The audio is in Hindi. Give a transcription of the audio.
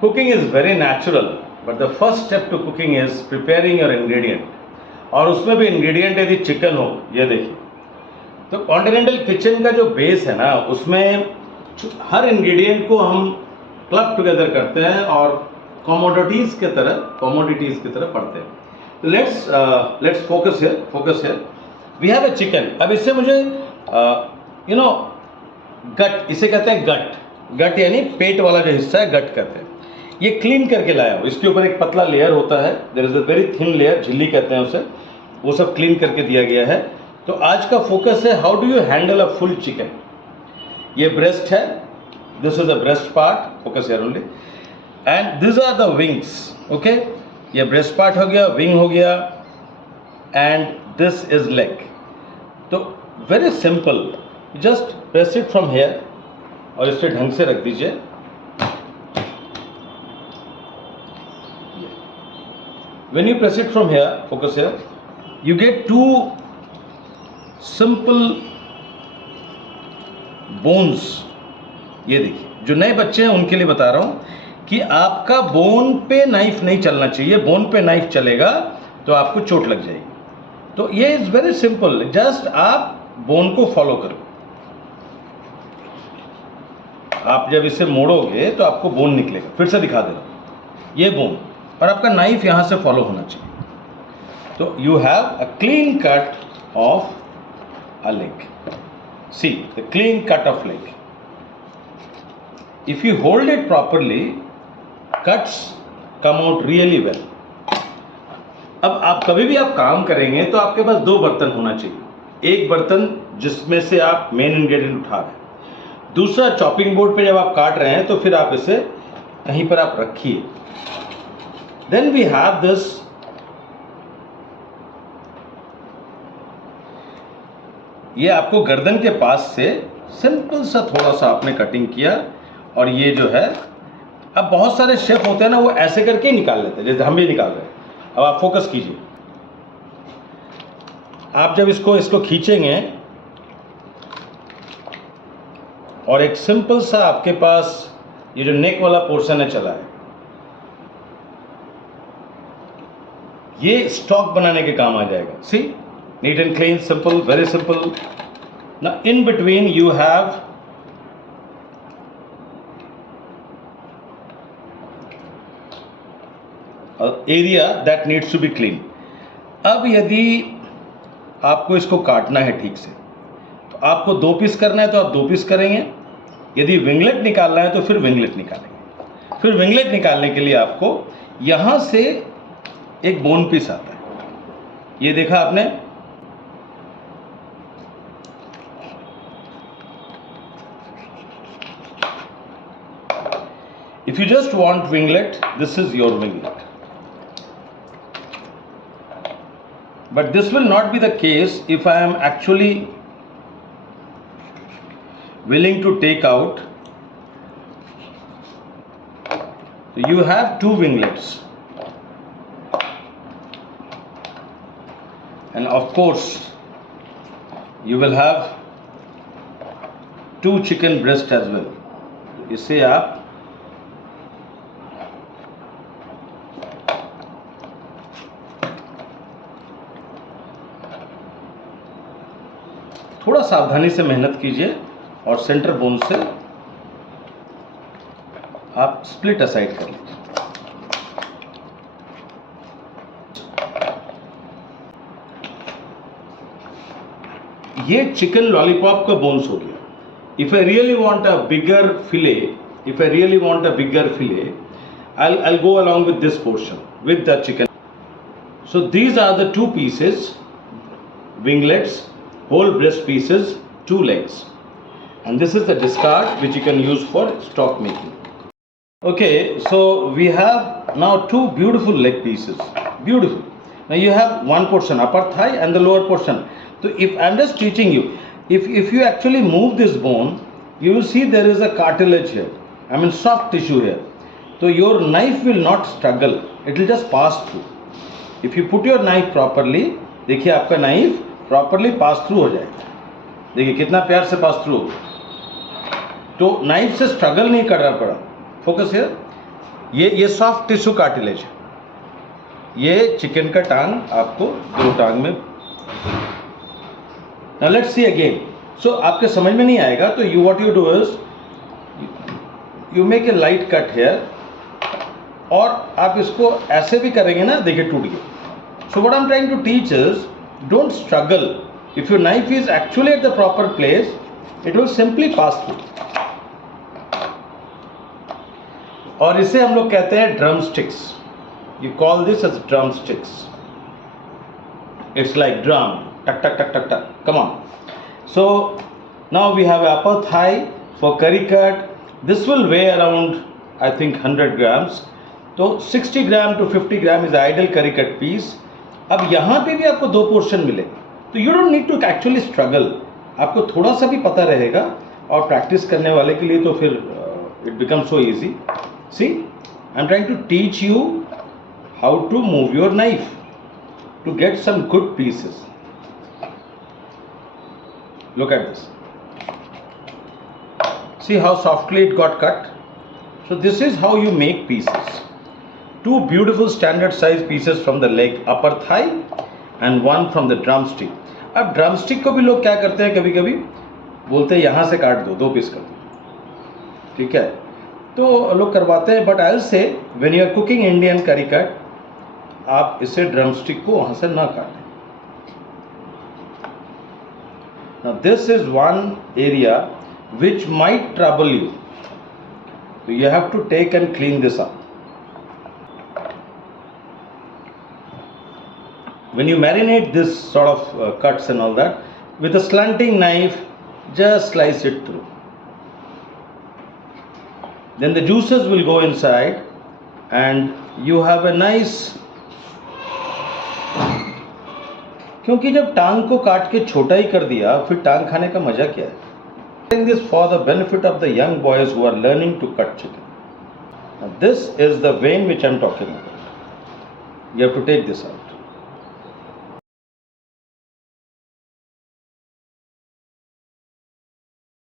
Cooking is very natural, but the first step to cooking is preparing your ingredient. और उसमें भी ingredient यदि चिकन हो, ये देखिए, तो कॉन्टिनेंटल किचन का जो बेस है ना, उसमें हर इंग्रेडिएंट को हम क्लब टुगेदर करते हैं और कमोडिटीज़ की तरह पढ़ते हैं. तो let's focus here. We have a chicken. अब इससे मुझे गट, इसे कहते हैं गट यानी पेट वाला जो हिस्सा है, गट कहते हैं. ये क्लीन करके लाया हूँ. इसके ऊपर एक पतला लेयर होता है, there is a very thin layer, झिल्ली कहते हैं उसे, वो सब क्लीन करके दिया गया है. तो आज का फोकस है how do you handle a full chicken. ये ब्रेस्ट है, this is the breast part, focus here only, and this are the wings. Okay, ये ब्रेस्ट पार्ट हो गया, विंग हो गया, एंड दिस इज लेग. तो very simple, just press it from here और इसे ढंग से रख दीजिए. When you press it from here, focus here, you get two simple bones. ये देखिए, जो नए बच्चे हैं उनके लिए बता रहा हूं कि आपका बोन पे नाइफ नहीं चलना चाहिए. बोन पे नाइफ चलेगा तो आपको चोट लग जाएगी. तो ये इज वेरी सिंपल, जस्ट आप बोन को फॉलो करो. आप जब इसे मोड़ोगे तो आपको बोन निकलेगा. फिर से दिखा दे रहा हूं, ये बोन, और आपका नाइफ यहां से फॉलो होना चाहिए. तो you have a clean cut of a leg. See the clean cut off leg. If you hold it properly, cuts come out really well. अब आप कभी भी आप काम करेंगे तो आपके पास दो बर्तन होना चाहिए. एक बर्तन जिसमें से आप मेन इंग्रेडिएंट उठा रहे हैं, दूसरा चॉपिंग बोर्ड पे जब आप काट रहे हैं तो फिर आप इसे कहीं पर आप रखिए. Then we have this ये आपको गर्दन के पास से सिंपल सा थोड़ा सा आपने कटिंग किया, और ये जो है, अब बहुत सारे शेफ होते हैं ना, वो ऐसे करके ही निकाल लेते हैं जैसे हम भी निकाल रहे हैं. अब आप फोकस कीजिए. आप जब इसको खींचेंगे और एक सिंपल सा आपके पास ये जो नेक वाला पोर्शन है चला है, ये स्टॉक बनाने के काम आ जाएगा. See, neat and clean, simple, very simple. ना in between you have area that needs to be clean. अब यदि आपको इसको काटना है ठीक से, तो आपको 2 पीस करना है तो आप 2 पीस करेंगे. यदि विंगलेट निकालना है तो फिर विंगलेट निकालेंगे. फिर विंगलेट निकालने के लिए आपको यहां से एक बोन पीस आता है, ये देखा आपने. If you just want winglet, this is your winglet. But this will not be the case if I am actually willing to take out. So you have 2 winglets, and of course you will have 2 chicken breast as well. इसे आप थोड़ा सावधानी से मेहनत कीजिए और सेंटर बोन से आप स्प्लिट असाइड कर लीजिए. ये चिकन लॉलीपॉप का बोन्स हो गया. If I really want a bigger field, I'll go along with this portion with the chicken. So these are the 2 pieces, winglets, whole breast pieces, 2 legs. And this is the discard which you can use for stock making. Okay, so we have now 2 beautiful leg pieces. Beautiful. Now you have one portion, upper thigh and the lower portion. So if I'm just teaching you, if you actually move this bone, you will see there is a cartilage here. I mean soft tissue here. So your knife will not struggle. It will just pass through. If you put your knife properly, देखिए आपका knife properly pass through हो जाएगा. देखिए कितना प्यार से पास थ्रू. तो नाइफ से स्ट्रगल नहीं करना पड़ा. Focus here. ये सॉफ्ट टिश्यू कार्टिलेज है, ये चिकन का टांग आपको दो टांग में। Now let's see again. So आपके समझ में नहीं आएगा तो you what you do is you make a light cut here, और आप इसको ऐसे भी करेंगे ना, देखिए टूट गया। So what I am trying to teach is don't struggle, if your knife is actually at the proper place it will simply pass through. और इसे हम लोग कहते हैं drum sticks. You call this as drum sticks. It's like drum, टक टक टक टक टक, come on. So now we have upper thigh for curry cut. This will weigh around I think 100 grams. तो 60 ग्राम to 50 gram is ideal curry cut piece. अब यहाँ पे भी आपको दो पोर्शन मिले, तो you don't need to actually struggle. आपको थोड़ा सा भी पता रहेगा, और प्रैक्टिस करने वाले के लिए तो फिर it becomes so easy. See, I'm trying to teach you how to move your knife to get some good pieces. Look at this. See how softly it got cut. So this is how you make pieces. Two beautiful standard size pieces from the leg, upper thigh, and one from the drumstick. अब drumstick को भी लोग क्या करते हैं, कभी कभी बोलते हैं यहाँ से काट दो, दो पीस कर दो, ठीक है, तो लोग करवाते हैं। But I will say when you are cooking Indian curry cut, आप इसे ड्रमस्टिक को वहाँ से ना काटें। Now this is one area which might trouble you, so you have to take and clean this up. When you marinate this sort of cuts and all that, with a slanting knife just slice it through. Then the juices will go inside and you have a nice, क्योंकि जब टांग को काट के छोटा ही कर दिया, फिर टांग खाने का मजा क्या है। This for the benefit of the young boys who are learning to cut chicken. Now this is the vein which I am talking about. You have to take this out.